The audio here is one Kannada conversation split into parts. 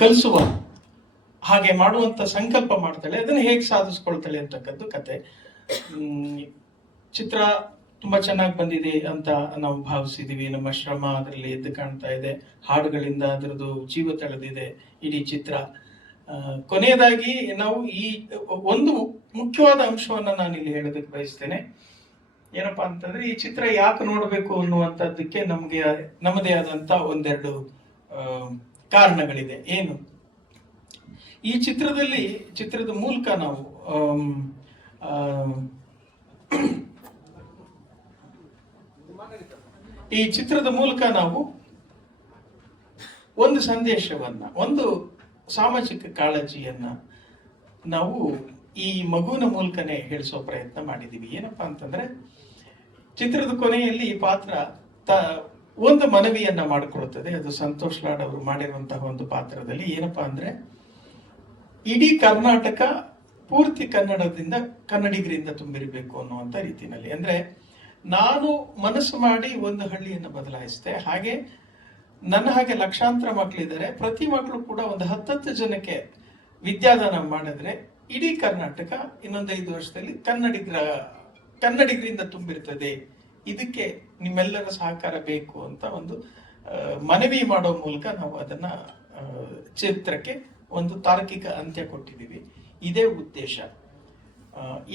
ಕಲಿಸುವ ಹಾಗೆ ಮಾಡುವಂತ ಸಂಕಲ್ಪ ಮಾಡ್ತಾಳೆ. ಅದನ್ನು ಹೇಗೆ ಸಾಧಿಸ್ಕೊಳ್ತಾಳೆ ಅಂತಕ್ಕದ್ದು ಕತೆ. ಚಿತ್ರ ತುಂಬಾ ಚೆನ್ನಾಗಿ ಬಂದಿದೆ ಅಂತ ನಾವು ಭಾವಿಸಿದೀವಿ. ನಮ್ಮ ಶ್ರಮ ಅದರಲ್ಲಿ ಎದ್ದು ಕಾಣ್ತಾ ಇದೆ. ಹಾಡುಗಳಿಂದ ಅದರದ್ದು ಜೀವ ತಳೆದಿದೆ ಇಡೀ ಚಿತ್ರ. ಕೊನೆಯದಾಗಿ ನಾವು ಈ ಒಂದು ಮುಖ್ಯವಾದ ಅಂಶವನ್ನ ನಾನು ಇಲ್ಲಿ ಹೇಳೋದಕ್ಕೆ ಬಯಸ್ತೇನೆ. ಏನಪ್ಪಾ ಅಂತಂದ್ರೆ, ಈ ಚಿತ್ರ ಯಾಕೆ ನೋಡ್ಬೇಕು ಅನ್ನುವಂಥದ್ದಕ್ಕೆ ನಮ್ಗೆ ನಮ್ಮದೇ ಆದಂತ ಒಂದೆರಡು ಕಾರಣಗಳಿದೆ. ಏನು, ಈ ಚಿತ್ರದ ಮೂಲಕ ನಾವು ಒಂದು ಸಂದೇಶವನ್ನ, ಒಂದು ಸಾಮಾಜಿಕ ಕಾಳಜಿಯನ್ನ ನಾವು ಈ ಮಗುವಿನ ಮೂಲಕನೇ ಹೇಳಿಸೋ ಪ್ರಯತ್ನ ಮಾಡಿದೀವಿ. ಏನಪ್ಪಾ ಅಂತಂದ್ರೆ, ಚಿತ್ರದ ಕೊನೆಯಲ್ಲಿ ಈ ಪಾತ್ರ ಒಂದು ಮನವಿಯನ್ನ ಮಾಡಿಕೊಳ್ಳುತ್ತದೆ. ಅದು ಸಂತೋಷ್ ಲಾಡ್ ಅವರು ಮಾಡಿರುವಂತಹ ಒಂದು ಪಾತ್ರದಲ್ಲಿ ಏನಪ್ಪಾ ಅಂದ್ರೆ, ಇಡೀ ಕರ್ನಾಟಕ ಪೂರ್ತಿ ಕನ್ನಡಿಗರಿಂದ ತುಂಬಿರಬೇಕು ಅನ್ನುವಂತ ರೀತಿಯಲ್ಲಿ. ಅಂದ್ರೆ, ನಾನು ಮನಸ್ಸು ಮಾಡಿ ಒಂದು ಹಳ್ಳಿಯನ್ನು ಬದಲಾಯಿಸಿದೆ, ಹಾಗೆ ನನ್ನ ಹಾಗೆ ಲಕ್ಷಾಂತರ ಮಕ್ಕಳಿದ್ದಾರೆ. ಪ್ರತಿ ಮಕ್ಕಳು ಕೂಡ ಒಂದು 10 ಜನಕ್ಕೆ ವಿದ್ಯಾದಾನ ಮಾಡಿದ್ರೆ ಇಡೀ ಕರ್ನಾಟಕ ಇನ್ನೊಂದು 5 ವರ್ಷದಲ್ಲಿ ಕನ್ನಡಿಗರಿಂದ ತುಂಬಿರ್ತದೆ. ಇದಕ್ಕೆ ನಿಮ್ಮೆಲ್ಲರ ಸಹಕಾರ ಬೇಕು ಅಂತ ಒಂದು ಮನವಿ ಮಾಡೋ ಮೂಲಕ ನಾವು ಅದನ್ನ ಚಿತ್ರಕ್ಕೆ ಒಂದು ತಾರ್ಕಿಕ ಅಂತ್ಯ ಕೊಟ್ಟಿದ್ದೀವಿ. ಇದೇ ಉದ್ದೇಶ.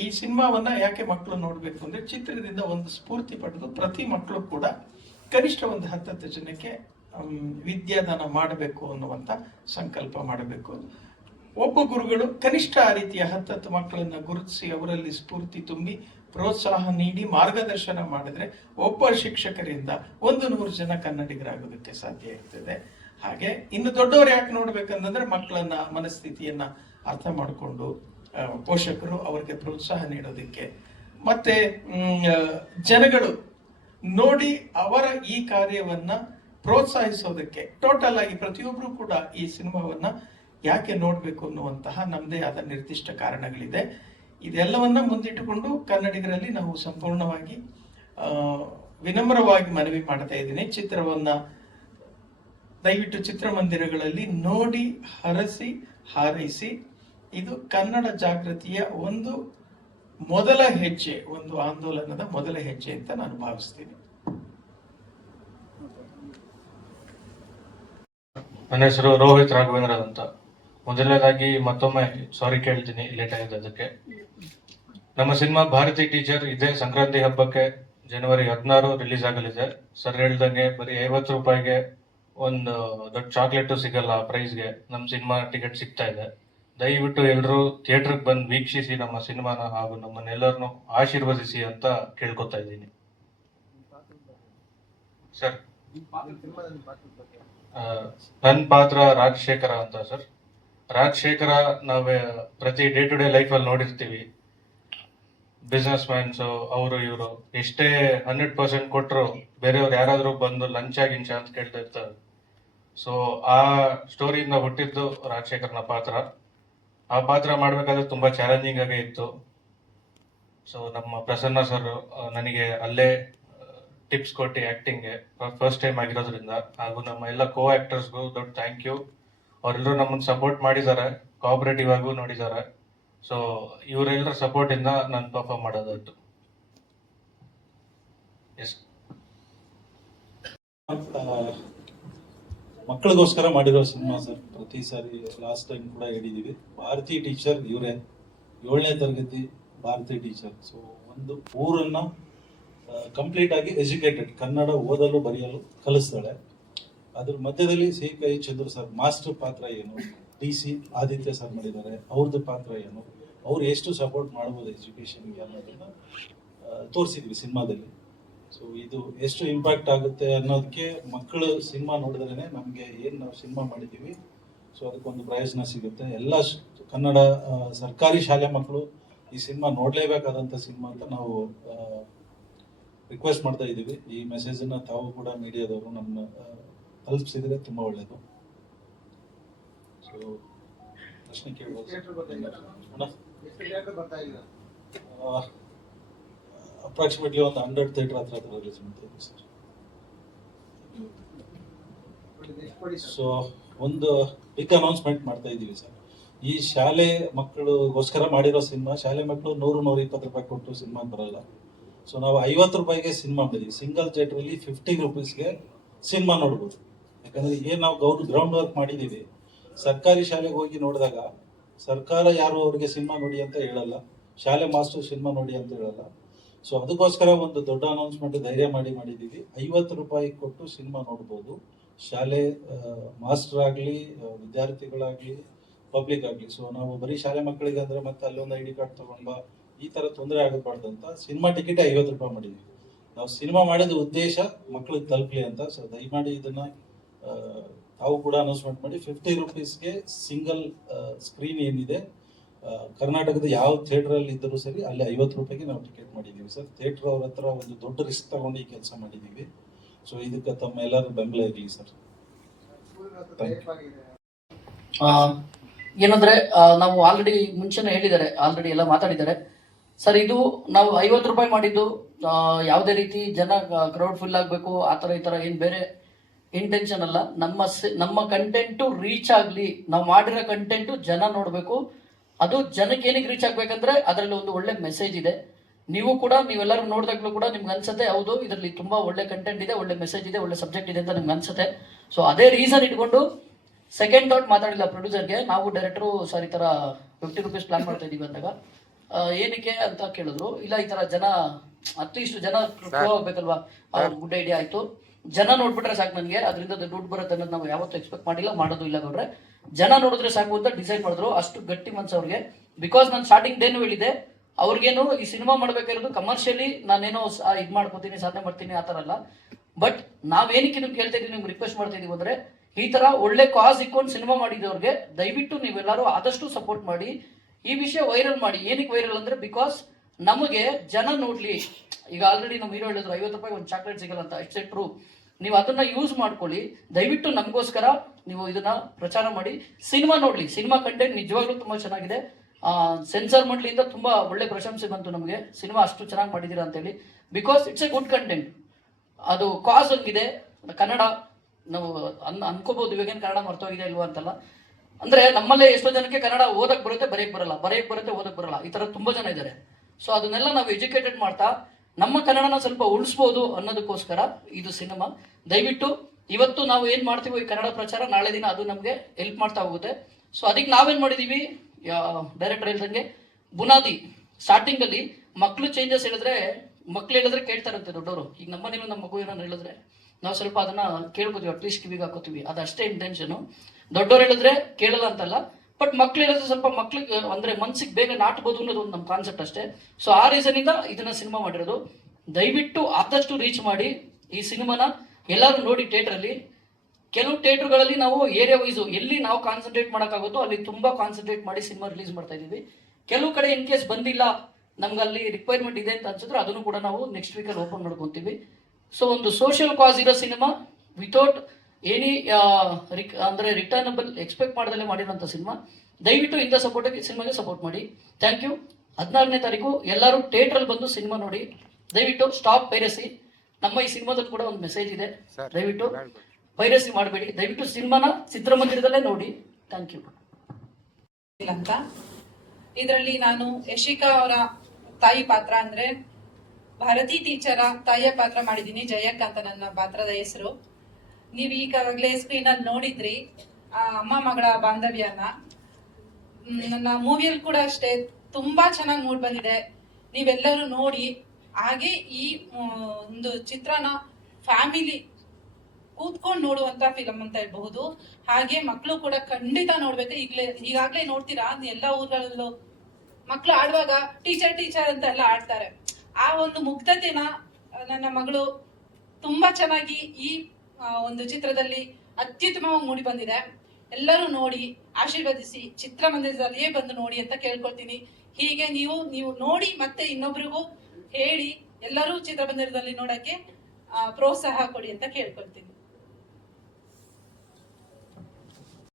ಈ ಸಿನಿಮಾವನ್ನ ಯಾಕೆ ಮಕ್ಕಳು ನೋಡ್ಬೇಕು ಅಂದ್ರೆ, ಚಿತ್ರದಿಂದ ಒಂದು ಸ್ಫೂರ್ತಿ ಪಡೆದು ಪ್ರತಿ ಮಕ್ಕಳು ಕೂಡ ಕನಿಷ್ಠ ಒಂದು 10 ಜನಕ್ಕೆ ವಿದ್ಯಾದಾನ ಮಾಡಬೇಕು ಅನ್ನುವಂತ ಸಂಕಲ್ಪ ಮಾಡಬೇಕು. ಒಬ್ಬ ಗುರುಗಳು ಕನಿಷ್ಠ ಆ ರೀತಿಯ 10 ಮಕ್ಕಳನ್ನ ಗುರುತಿಸಿ ಅವರಲ್ಲಿ ಸ್ಫೂರ್ತಿ ತುಂಬಿ ಪ್ರೋತ್ಸಾಹ ನೀಡಿ ಮಾರ್ಗದರ್ಶನ ಮಾಡಿದ್ರೆ ಒಬ್ಬ ಶಿಕ್ಷಕರಿಂದ 100 ಜನ ಕನ್ನಡಿಗರಾಗೋದಕ್ಕೆ ಸಾಧ್ಯ ಇರ್ತದೆ. ಹಾಗೆ ಇನ್ನು ದೊಡ್ಡವರು ಯಾಕೆ ನೋಡ್ಬೇಕಂತಂದ್ರೆ, ಮಕ್ಕಳನ್ನ ಮನಸ್ಥಿತಿಯನ್ನ ಅರ್ಥ ಮಾಡಿಕೊಂಡು ಪೋಷಕರು ಅವರಿಗೆ ಪ್ರೋತ್ಸಾಹ ನೀಡೋದಕ್ಕೆ, ಮತ್ತೆ ಜನಗಳು ನೋಡಿ ಅವರ ಈ ಕಾರ್ಯವನ್ನ ಪ್ರೋತ್ಸಾಹಿಸೋದಕ್ಕೆ, ಟೋಟಲ್ ಆಗಿ ಪ್ರತಿಯೊಬ್ರು ಕೂಡ ಈ ಸಿನಿಮಾವನ್ನ ಯಾಕೆ ನೋಡ್ಬೇಕು ಅನ್ನುವಂತಹ ನಮ್ಮದೇ ಆದ ನಿರ್ದಿಷ್ಟ ಕಾರಣಗಳಿದೆ. ಇದೆಲ್ಲವನ್ನ ಮುಂದಿಟ್ಟುಕೊಂಡು ಕನ್ನಡಿಗರಲ್ಲಿ ನಾವು ಸಂಪೂರ್ಣವಾಗಿ ವಿನಮ್ರವಾಗಿ ಮನವಿ ಮಾಡ್ತಾ ಇದ್ದೀನಿ. ಚಿತ್ರವನ್ನ ದಯವಿಟ್ಟು ಚಿತ್ರಮಂದಿರಗಳಲ್ಲಿ ನೋಡಿ, ಹರಸಿ, ಹಾರೈಸಿ. ಇದು ಕನ್ನಡ ಜಾಗೃತಿಯ ಒಂದು ಮೊದಲ ಹೆಜ್ಜೆ, ಒಂದು ಆಂದೋಲನದ ಮೊದಲ ಹೆಜ್ಜೆ ಅಂತ ನಾನು ಭಾವಿಸ್ತೀನಿ. ನನ್ನ ಹೆಸರು ರೋಹಿತ್ ರಾಘವೇಂದ್ರ ಅಂತ. ಮೊದಲನೇದಾಗಿ ಮತ್ತೊಮ್ಮೆ ಸಾರಿ ಕೇಳ್ತೀನಿ ಲೇಟ್ ಆಗಿದ್ದಕ್ಕೆ. ನಮ್ಮ ಸಿನಿಮಾ ಭಾರತಿ ಟೀಚರ್ ಇದೇ ಸಂಕ್ರಾಂತಿ ಹಬ್ಬಕ್ಕೆ ಜನವರಿ 16 ರಿಲೀಸ್ ಆಗಲಿದೆ. ಸರ್ ಹೇಳ್ದಂಗೆ ಬರೀ 50 ರೂಪಾಯಿಗೆ ಒಂದು ದೊಡ್ಡ ಚಾಕ್ಲೇಟ್ ಸಿಗಲ್ಲ ಆ ಪ್ರೈಸ್ಗೆ ನಮ್ಮ ಸಿನಿಮಾ ಟಿಕೆಟ್ ಸಿಗ್ತಾ ಇದೆ. ದಯವಿಟ್ಟು ಎಲ್ಲರೂ ಥಿಯೇಟರ್ಗೆ ಬಂದು ವೀಕ್ಷಿಸಿ ನಮ್ಮ ಸಿನಿಮಾನ, ಹಾಗೂ ನಮ್ಮನ್ನೆಲ್ಲರನ್ನು ಆಶೀರ್ವದಿಸಿ ಅಂತ ಕೇಳ್ಕೊತಾ ಇದ್ದೀನಿ. ಸರ್, ನನ್ನ ಪಾತ್ರ ರಾಜಶೇಖರ ಅಂತ ಸರ್. ರಾಜಶೇಖರ ನಾವೇ ಪ್ರತಿ ಡೇ ಟು ಡೇ ಲೈಫಲ್ಲಿ ನೋಡಿರ್ತೀವಿ. ಬಿಸ್ನೆಸ್ ಮ್ಯಾನ್ಸು ಅವರು ಇವರು ಎಷ್ಟೇ 100% ಕೊಟ್ಟರು ಬೇರೆಯವ್ರು ಯಾರಾದರೂ ಬಂದು ಲಂಚ ಗಿಂಚ ಅಂತ ಕೇಳ್ತಾ ಇರ್ತಾರೆ. ಸೊ ಆ ಸ್ಟೋರಿಯಿಂದ ಹುಟ್ಟಿದ್ದು ರಾಜಶೇಖರನ ಪಾತ್ರ. ಆ ಪಾತ್ರ ಮಾಡಬೇಕಾದ್ರೆ ತುಂಬ ಚಾಲೆಂಜಿಂಗ್ ಆಗೇ ಇತ್ತು. ಸೊ ನಮ್ಮ ಪ್ರಸನ್ನ ಸರ್ ನನಗೆ ಅಲ್ಲೇ ಟಿಪ್ಸ್ ಕೊಟ್ಟು ಆ್ಯಕ್ಟಿಂಗ್ಗೆ ಫಸ್ಟ್ ಟೈಮ್ ಆಗಿರೋದ್ರಿಂದ, ಹಾಗೂ ನಮ್ಮ ಎಲ್ಲ ಕೋ ಆ್ಯಕ್ಟರ್ಸ್ಗೂ ದೊಡ್ಡ ಥ್ಯಾಂಕ್ ಯು. ಅವರೆಲ್ಲರೂ ನಮ್ಮನ್ನು ಸಪೋರ್ಟ್ ಮಾಡಿದ್ದಾರೆ, ಕೋಆಪರೇಟಿವ್ ಆಗೂ ನೋಡಿದ್ದಾರೆ. ಸೊ ಇವರೆಲ್ಲರ ಸಪೋರ್ಟಿಂದ ನಾನು ಪರ್ಫಾರ್ಮ್ ಮಾಡೋದಾಯ್ತು. ಎಸ್, ಮಕ್ಕಳಿಗೋಸ್ಕರ ಮಾಡಿರೋ ಸಿನಿಮಾ ಸರ್. ಪ್ರತಿ ಸಾರಿ ಲಾಸ್ಟ್ ಟೈಮ್ ಕೂಡ ಹೇಳಿದ್ದೀವಿ, ಭಾರತಿ ಟೀಚರ್ ಇವರೇ 7ನೇ ತರಗತಿ ಭಾರತಿ ಟೀಚರ್. ಸೊ ಒಂದು ಊರನ್ನ ಕಂಪ್ಲೀಟ್ ಆಗಿ ಎಜುಕೇಟೆಡ್, ಕನ್ನಡ ಓದಲು ಬರೆಯಲು ಕಲಿಸ್ತಾಳೆ. ಅದ್ರ ಮಧ್ಯದಲ್ಲಿ ಸಿ.ಕೈ ಚಂದ್ರು ಸರ್ ಮಾಸ್ಟರ್ ಪಾತ್ರ ಏನು, DC ಆದಿತ್ಯ ಸರ್ ಮಾಡಿದ್ದಾರೆ, ಅವ್ರದ್ದು ಪಾತ್ರ ಏನು, ಅವ್ರು ಎಷ್ಟು ಸಪೋರ್ಟ್ ಮಾಡ್ಬೋದು ಎಜುಕೇಷನ್ಗೆ ಅನ್ನೋದನ್ನ ತೋರಿಸಿದ್ವಿ ಸಿನಿಮಾದಲ್ಲಿ. ಸೊ ಇದು ಎಷ್ಟು ಇಂಪ್ಯಾಕ್ಟ್ ಆಗುತ್ತೆ ಅನ್ನೋದಕ್ಕೆ ಮಕ್ಕಳು ಸಿನಿಮಾ ನೋಡಿದ್ರೇ ನಮಗೆ ಏನು ನಾವು ಸಿನಿಮಾ ಮಾಡಿದ್ದೀವಿ ಸೊ ಅದಕ್ಕೊಂದು ಪ್ರಯೋಜನ ಸಿಗುತ್ತೆ. ಎಲ್ಲ ಕನ್ನಡ ಸರ್ಕಾರಿ ಶಾಲೆ ಮಕ್ಕಳು ಈ ಸಿನಿಮಾ ನೋಡಲೇಬೇಕಾದಂಥ ಸಿನಿಮಾ ಅಂತ ನಾವು ರಿಕ್ವೆಸ್ಟ್ ಮಾಡ್ತಾ ಇದ್ದೀವಿ. ಈ ಮೆಸೇಜನ್ನು ತಾವು ಕೂಡ ಮೀಡಿಯಾದವರು ನಮ್ಮ ತಲುಪಿಸಿದ್ರೆ ತುಂಬ ಒಳ್ಳೆಯದು. ಸೊ ಪ್ರಶ್ನೆ ಕೇಳ್ಬೋದು. ಅಪ್ರಾಕ್ಸಿಮೇಟ್ಲಿ ಒಂದು 100 ಥಿಯೇಟರ್ ಹತ್ರ ರಿಲೀಸ್ ಮಾಡ್ತಾ ಇದ್ದೀವಿ ಸರ್. ಸೊ ಒಂದು ಬಿಗ್ ಅನೌನ್ಸ್ಮೆಂಟ್ ಮಾಡ್ತಾ ಇದ್ದೀವಿ ಸರ್. ಈ ಶಾಲೆ ಮಕ್ಕಳಿಗೋಸ್ಕರ ಮಾಡಿರೋ ಸಿನಿಮಾ, ಶಾಲೆ ಮಕ್ಕಳು 100-120 ರೂಪಾಯಿ ಕೊಟ್ಟು ಸಿನಿಮಾ ಬರಲ್ಲ. ಸೊ ನಾವು 50 ರೂಪಾಯಿಗೆ ಸಿನಿಮಾ ಮಾಡಿದ್ವಿ. ಸಿಂಗಲ್ ಥಿಯೇಟರ್ ಅಲ್ಲಿ 50 ರುಪೀಸ್ಗೆ ಸಿನಿಮಾ ನೋಡ್ಬೋದು. ಯಾಕಂದ್ರೆ ಏನ್ ನಾವು ಗ್ರೌಂಡ್ ವರ್ಕ್ ಮಾಡಿದೀವಿ. ಸರ್ಕಾರಿ ಶಾಲೆಗೆ ಹೋಗಿ ನೋಡಿದಾಗ ಸರ್ಕಾರ ಯಾರು ಅವ್ರಿಗೆ ಸಿನಿಮಾ ನೋಡಿ ಅಂತ ಹೇಳಲ್ಲ, ಶಾಲೆ ಮಾಸ್ಟರ್ ಸಿನಿಮಾ ನೋಡಿ ಅಂತ ಹೇಳಲ್ಲ. ಸೊ ಅದಕ್ಕೋಸ್ಕರ ಒಂದು ದೊಡ್ಡ ಅನೌನ್ಸ್ಮೆಂಟ್ ಧೈರ್ಯ ಮಾಡಿದೀವಿ. 50 ರೂಪಾಯಿ ಕೊಟ್ಟು ಸಿನಿಮಾ ನೋಡ್ಬೋದು. ಶಾಲೆ ಮಾಸ್ಟರ್ ಆಗ್ಲಿ, ವಿದ್ಯಾರ್ಥಿಗಳಾಗ್ಲಿ, ಪಬ್ಲಿಕ್ ಆಗ್ಲಿ. ಸೊ ನಾವು ಬರೀ ಶಾಲೆ ಮಕ್ಕಳಿಗೆ ಅಂದ್ರೆ ಮತ್ತೆ ಅಲ್ಲೊಂದು ID ಕಾರ್ಡ್ ತಗೊಂಡ್ ಬಾ, ಈ ತರ ತೊಂದರೆ ಆಗಬಾರ್ದು ಅಂತ ಸಿನಿಮಾ ಟಿಕೆಟ್ 50 ರೂಪಾಯಿ ಮಾಡಿದ್ವಿ. ನಾವು ಸಿನಿಮಾ ಮಾಡಿದ ಉದ್ದೇಶ ಮಕ್ಕಳಿಗೆ ತಲುಪಲಿ ಅಂತ. ಸೊ ದಯಮಾಡಿ ಇದನ್ನ ತಾವು ಕೂಡ ಅನೌನ್ಸ್ಮೆಂಟ್ ಮಾಡಿ. 50 ರುಪೀಸ್ಗೆ ಸಿಂಗಲ್ ಸ್ಕ್ರೀನ್ ಏನಿದೆ, ಕರ್ನಾಟಕದ ಯಾವ ಥಿಯೇಟರ್ ಅಲ್ಲಿ ಇದ್ದರೂ ಸರಿ ಅಲ್ಲಿ 50 ರೂಪಾಯಿಗೆ ನಾವು ಟಿಕೆಟ್ ಮಾಡಿದೀವಿ ಸರ್. ಥಿಯೇಟರ್ ಅವ್ರ ಹತ್ರ ಒಂದು ದೊಡ್ಡ ರಿಸ್ಕ್ ತಗೊಂಡು ಈ ಕೆಲಸ ಮಾಡಿದೀವಿ. ಸೊ ಇದಕ್ಕೆ ತಮ್ಮ ಎಲ್ಲರೂ ಬೆಂಬಲ ಇರಲಿ ಸರ್. ಏನಂದ್ರೆ ನಾವು ಆಲ್ರೆಡಿ ಮುಂಚೆನೆ ಹೇಳಿದ್ದಾರೆ, ಆಲ್ರೆಡಿ ಎಲ್ಲ ಮಾತಾಡಿದ್ದಾರೆ ಸರ್. ಇದು ನಾವು 50 ರೂಪಾಯಿ ಮಾಡಿದ್ದು ಯಾವುದೇ ರೀತಿ ಜನ ಕ್ರೌಡ್ ಫುಲ್ ಆಗಬೇಕು ಆ ಥರ ಈ ಥರ ಏನು ಬೇರೆ ಇಂಟೆನ್ಷನ್ ಅಲ್ಲ. ನಮ್ಮ ಕಂಟೆಂಟು ರೀಚ್ ಆಗಲಿ, ನಾವು ಮಾಡಿರೋ ಕಂಟೆಂಟು ಜನ ನೋಡಬೇಕು. ಅದು ಜನಕ್ಕೆ ಏನಕ್ಕೆ ರೀಚ್ ಆಗ್ಬೇಕಂದ್ರೆ ಅದರಲ್ಲಿ ಒಂದು ಒಳ್ಳೆ ಮೆಸೇಜ್ ಇದೆ. ನೀವು ಕೂಡ ನೀವೆಲ್ಲರೂ ನೋಡಿದಾಗ್ಲೂ ಕೂಡ ನಿಮ್ಗೆ ಅನ್ಸುತ್ತೆ ಹೌದು ಇದರಲ್ಲಿ ತುಂಬಾ ಒಳ್ಳೆ ಕಂಟೆಂಟ್ ಇದೆ, ಒಳ್ಳೆ ಮೆಸೇಜ್ ಇದೆ, ಒಳ್ಳೆ ಸಬ್ಜೆಕ್ಟ್ ಇದೆ ಅಂತ ನಿಮ್ಗೆ ಅನ್ಸುತ್ತೆ. ಸೊ ಅದೇ ರೀಸನ್ ಇಟ್ಕೊಂಡು ಸೆಕೆಂಡ್ ಥಾಟ್ ಮಾತಾಡಿಲ್ಲ ಪ್ರೊಡ್ಯೂಸರ್ಗೆ. ನಾವು ಡೈರೆಕ್ಟ್ರು ಸರ್ ಈ ಥರ 50 ರುಪೀಸ್ ಪ್ಲಾನ್ ಮಾಡ್ತಾ ಇದೀವಿ ಅಂದಾಗ ಏನಕ್ಕೆ ಅಂತ ಕೇಳಿದ್ರು. ಇಲ್ಲ ಈ ಥರ ಜನ ಅಟ್ಲೀಸ್ಟ್ ಜನ ಫ್ಲೋ ಆಗ್ಬೇಕಲ್ವಾ, ಗುಡ್ ಐಡಿಯಾ ಆಯ್ತು. ಜನ ನೋಡ್ಬಿಟ್ರೆ ಸಾಕು, ನನಗೆ ಅದರಿಂದ ದುಡ್ಡು ಬರುತ್ತೆ ಅನ್ನೋದು ನಾವು ಯಾವತ್ತೂ ಎಕ್ಸ್ಪೆಕ್ಟ್ ಮಾಡಿಲ್ಲ, ಮಾಡೋದು ಇಲ್ಲ ಗೌಡ್ರೆ. ಜನ ನೋಡಿದ್ರೆ ಸಾಕು ಅಂತ ಡಿಸೈಡ್ ಮಾಡಿದ್ರು. ಅಷ್ಟು ಗಟ್ಟಿ ಮನ್ಸು ಅವ್ರಿಗೆ. ಬಿಕಾಸ್ ನಾನು ಸ್ಟಾರ್ಟಿಂಗ್ ಡೇನು ಹೇಳಿದೆ ಅವ್ರಿಗೇನು ಈ ಸಿನಿಮಾ ಮಾಡ್ಬೇಕಾಗಿರೋದು ಕಮರ್ಷಿಯಲಿ ನಾನೇನೋ ಇದು ಮಾಡ್ಕೋತೀನಿ, ಸಾಧನೆ ಮಾಡ್ತೀನಿ ಆ ಥರ ಅಲ್ಲ. ಬಟ್ ನಾವೇನಕ್ಕೆ ನಿಮ್ಗೆ ಕೇಳ್ತಾ ಇದೀವಿ, ನಿಮ್ಗೆ ರಿಕ್ವೆಸ್ಟ್ ಮಾಡ್ತಾ ಇದೀವಿ ಅಂದ್ರೆ ಈ ತರ ಒಳ್ಳೆ ಕಾಸ್ ಇಟ್ಕೊಂಡು ಸಿನಿಮಾ ಮಾಡಿದವ್ರಿಗೆ ದಯವಿಟ್ಟು ನೀವೆಲ್ಲರೂ ಆದಷ್ಟು ಸಪೋರ್ಟ್ ಮಾಡಿ, ಈ ವಿಷಯ ವೈರಲ್ ಮಾಡಿ. ಏನಕ್ಕೆ ವೈರಲ್ ಅಂದ್ರೆ ಬಿಕಾಸ್ ನಮಗೆ ಜನ ನೋಡ್ಲಿ. ಈಗ ಆಲ್ರೆಡಿ ನಮ್ಮ ಹೀರೋ ಹೇಳಿದ್ರು 50 ರೂಪಾಯಿ ಒಂದು ಚಾಕ್ಲೇಟ್ ಸಿಗಲ್ಲ ಅಂತ, ಎಕ್ಸೆಟ್ರು. ನೀವು ಅದನ್ನ ಯೂಸ್ ಮಾಡ್ಕೊಳ್ಳಿ. ದಯವಿಟ್ಟು ನಮಗೋಸ್ಕರ ನೀವು ಇದನ್ನ ಪ್ರಚಾರ ಮಾಡಿ, ಸಿನಿಮಾ ನೋಡ್ಲಿ. ಸಿನಿಮಾ ಕಂಟೆಂಟ್ ನಿಜವಾಗ್ಲೂ ತುಂಬಾ ಚೆನ್ನಾಗಿದೆ. ಸೆನ್ಸಾರ್ ಮಂಡಳಿಯಿಂದ ತುಂಬಾ ಒಳ್ಳೆ ಪ್ರಶಂಸೆ ಬಂತು ನಮಗೆ, ಸಿನಿಮಾ ಅಷ್ಟು ಚೆನ್ನಾಗಿ ಮಾಡಿದೀರಾ ಅಂತೇಳಿ. Because it's A good content. ಅದು ಕಾಸ್ ಹಂಗಿದೆ. ಕನ್ನಡ ನಾವು ಅನ್ಕೋಬಹುದು ಇವಾಗೇನು ಕನ್ನಡ ಮರ್ತೋಗಿದೆ ಇಲ್ವಾ ಅಂತಲ್ಲ. ಅಂದ್ರೆ ನಮ್ಮಲ್ಲೇ ಎಷ್ಟೋ ಜನಕ್ಕೆ ಕನ್ನಡ ಓದಕ್ ಬರುತ್ತೆ, ಬರೆಯಕ್ ಬರಲ್ಲ, ಬರೆಯಕ್ ಬರುತ್ತೆ, ಓದಕ್ ಬರಲ್ಲ, ಈ ತರ ತುಂಬಾ ಜನ ಇದ್ದಾರೆ. ಸೊ ಅದನ್ನೆಲ್ಲ ನಾವು ಎಜುಕೇಟೆಡ್ ಮಾಡ್ತಾ ನಮ್ಮ ಕನ್ನಡನ ಸ್ವಲ್ಪ ಉಳಿಸ್ಬೋದು ಅನ್ನೋದಕ್ಕೋಸ್ಕರ ಇದು ಸಿನಿಮಾ. ದಯವಿಟ್ಟು ಇವತ್ತು ನಾವು ಏನ್ ಮಾಡ್ತೀವೋ ಈ ಕನ್ನಡ ಪ್ರಚಾರ, ನಾಳೆ ದಿನ ಅದು ನಮ್ಗೆ ಹೆಲ್ಪ್ ಮಾಡ್ತಾ ಹೋಗುತ್ತೆ. ಸೊ ಅದಕ್ಕೆ ನಾವೇನ್ ಮಾಡಿದೀವಿ, ಡೈರೆಕ್ಟರ್ ಹೇಳ್ದಂಗೆ ಬುನಾದಿ ಸ್ಟಾರ್ಟಿಂಗ್ ಅಲ್ಲಿ ಮಕ್ಳು ಚೇಂಜಸ್ ಹೇಳಿದ್ರೆ ಕೇಳ್ತಾರಂತೆ ದೊಡ್ಡವರು. ಈಗ ನಮ್ಮನೇನು ನಮ್ಮ ಮಗು ಏನೋ ಹೇಳಿದ್ರೆ ನಾವು ಸ್ವಲ್ಪ ಅದನ್ನ ಕೇಳ್ಕೊತೀವಿ, ಅಟ್ಲೀಸ್ಟ್ ಕಿವಿಗೆ ಹಾಕೋತೀವಿ. ಅದಷ್ಟೇ ಇಂಟೆನ್ಷನ್. ದೊಡ್ಡವ್ರು ಹೇಳಿದ್ರೆ ಕೇಳಲ್ಲ ಅಂತಲ್ಲ, ಬಟ್ ಮಕ್ಳು ಹೇಳಿದ್ರೆ ಸ್ವಲ್ಪ ಮಕ್ಳಿಗೆ ಅಂದ್ರೆ ಮನ್ಸಿಗೆ ಬೇಗ ನಾಟ್ಬೋದು ಅನ್ನೋದು ಒಂದು ನಮ್ಮ ಕಾನ್ಸೆಪ್ಟ್ ಅಷ್ಟೇ. ಸೊ ಆ ರೀಸನ್ ಇಂದ ಇದನ್ನ ಸಿನಿಮಾ ಮಾಡಿರೋದು. ದಯವಿಟ್ಟು ಆದಷ್ಟು ರೀಚ್ ಮಾಡಿ ಈ ಸಿನಿಮಾನ. ಎಲ್ಲರೂ ನೋಡಿ ಥಿಯೇಟರ್ ಅಲ್ಲಿ. ಕೆಲವು ಥಿಯೇಟರ್ಗಳಲ್ಲಿ ನಾವು ಏರಿಯಾ ವೈಸು ಎಲ್ಲಿ ನಾವು ಕಾನ್ಸಂಟ್ರೇಟ್ ಮಾಡೋಕ್ಕಾಗುತ್ತೋ ಅಲ್ಲಿ ತುಂಬಾ ಕಾನ್ಸಂಟ್ರೇಟ್ ಮಾಡಿ ಸಿನಿಮಾ ರಿಲೀಸ್ ಮಾಡ್ತಾ ಇದೀವಿ. ಕೆಲವು ಕಡೆ ಇನ್ ಕೇಸ್ ಬಂದಿಲ್ಲ, ನಮ್ಗೆ ಅಲ್ಲಿ ರಿಕ್ವೈರ್ಮೆಂಟ್ ಇದೆ ಅಂತ ಅನ್ಸಿದ್ರೆ ಅದನ್ನು ಕೂಡ ನಾವು ನೆಕ್ಸ್ಟ್ ವೀಕಲ್ಲಿ ಓಪನ್ ಮಾಡ್ಕೊಂತೀವಿ. ಸೊ ಒಂದು ಸೋಷಿಯಲ್ ಕಾಸ್ ಇರೋ ಸಿನಿಮಾ ವಿತೌಟ್ ಎನಿ ಅಂದ್ರೆ ರಿಟರ್ನಬಲ್ ಎಕ್ಸ್ಪೆಕ್ಟ್ ಮಾಡದಲ್ಲೇ ಮಾಡಿರೋಂಥ ಸಿನಿಮಾ. ದಯವಿಟ್ಟು ಇಂಥ ಸಿನಿಮಾಗೆ ಸಪೋರ್ಟ್ ಮಾಡಿ. Thank you. 14ನೇ ತಾರೀಕು ಎಲ್ಲರೂ ಥಿಯೇಟರ್ ಬಂದು ಸಿನಿಮಾ ನೋಡಿ. ದಯವಿಟ್ಟು ಸ್ಟಾಪ್ ಪೈರಸಿ. ನಮ್ಮ ಈ ಸಿನಿಮಾದಲ್ಲಿ ಕೂಡ ಒಂದು ಮೆಸೇಜ್ ಇದೆ, ದಯವಿಟ್ಟು ಪೈರಸಿ ಮಾಡಬೇಡಿ. ದಯವಿಟ್ಟು ಸಿನಿಮಾನ ಚಿತ್ರಮಂದಿರದಲ್ಲೇ ನೋಡಿ. Thank you. ಅಂತ ಇದರಲ್ಲಿ ನಾನು ಯಶಿಕಾ ಅವರ ತಾಯಿ ಪಾತ್ರ ಅಂದ್ರೆ ಭಾರತಿ ಟೀಚರ ತಾಯಿಯ ಪಾತ್ರ ಮಾಡಿದ್ದೀನಿ. ಜಯಕ್ ಅಂತ ನನ್ನ ಪಾತ್ರದ ಹೆಸರು. ನೀವು ಈಗಾಗಲೇ ಸ್ಕ್ರೀನ್ ಅಲ್ಲಿ ನೋಡಿದ್ರಿ ಅಮ್ಮ ಮಗಳ ಬಾಂಧವ್ಯನ. ನನ್ನ ಮೂವಿಯಲ್ಲಿ ಕೂಡ ಅಷ್ಟೇ ತುಂಬಾ ಚೆನ್ನಾಗಿ ಮೂಡ್ ಬಂದಿದೆ. ನೀವೆಲ್ಲರೂ ನೋಡಿ. ಹಾಗೆ ಈ ಒಂದು ಚಿತ್ರನ ಫ್ಯಾಮಿಲಿ ಕೂತ್ಕೊಂಡು ನೋಡುವಂತ ಫಿಲಂ ಅಂತ ಹೇಳ್ಬಹುದು. ಹಾಗೆ ಮಕ್ಕಳು ಕೂಡ ಖಂಡಿತ ನೋಡ್ಬೇಕು. ಈಗಾಗ್ಲೇ ನೋಡ್ತೀರಾ ಎಲ್ಲಾ ಊರುಗಳಲ್ಲೂ ಮಕ್ಕಳು ಆಡುವಾಗ ಟೀಚರ್ ಟೀಚರ್ ಅಂತ ಎಲ್ಲ ಆಡ್ತಾರೆ. ಆ ಒಂದು ಮುಗ್ಧತೆನ ನನ್ನ ಮಗಳು ತುಂಬಾ ಚೆನ್ನಾಗಿ ಈ ಒಂದು ಚಿತ್ರದಲ್ಲಿ ಅತ್ಯುತ್ತಮವಾಗಿ ಮೂಡಿ ಬಂದಿದೆ. ಎಲ್ಲರೂ ನೋಡಿ ಆಶೀರ್ವದಿಸಿ ಚಿತ್ರಮಂದಿರದಲ್ಲಿಯೇ ಬಂದು ನೋಡಿ ಅಂತ ಕೇಳ್ಕೊಳ್ತೀನಿ. ಹೀಗೆ ನೀವು ನೋಡಿ ಮತ್ತೆ ಇನ್ನೊಬ್ರಿಗೂ ಹೇಳಿ ಎಲ್ಲರೂ ಚಿತ್ರಮಂದಿರದಲ್ಲಿ ನೋಡಕ್ಕೆ ಪ್ರೋತ್ಸಾಹ ಕೊಡಿ ಅಂತ ಕೇಳ್ಕೊಳ್ತೀನಿ.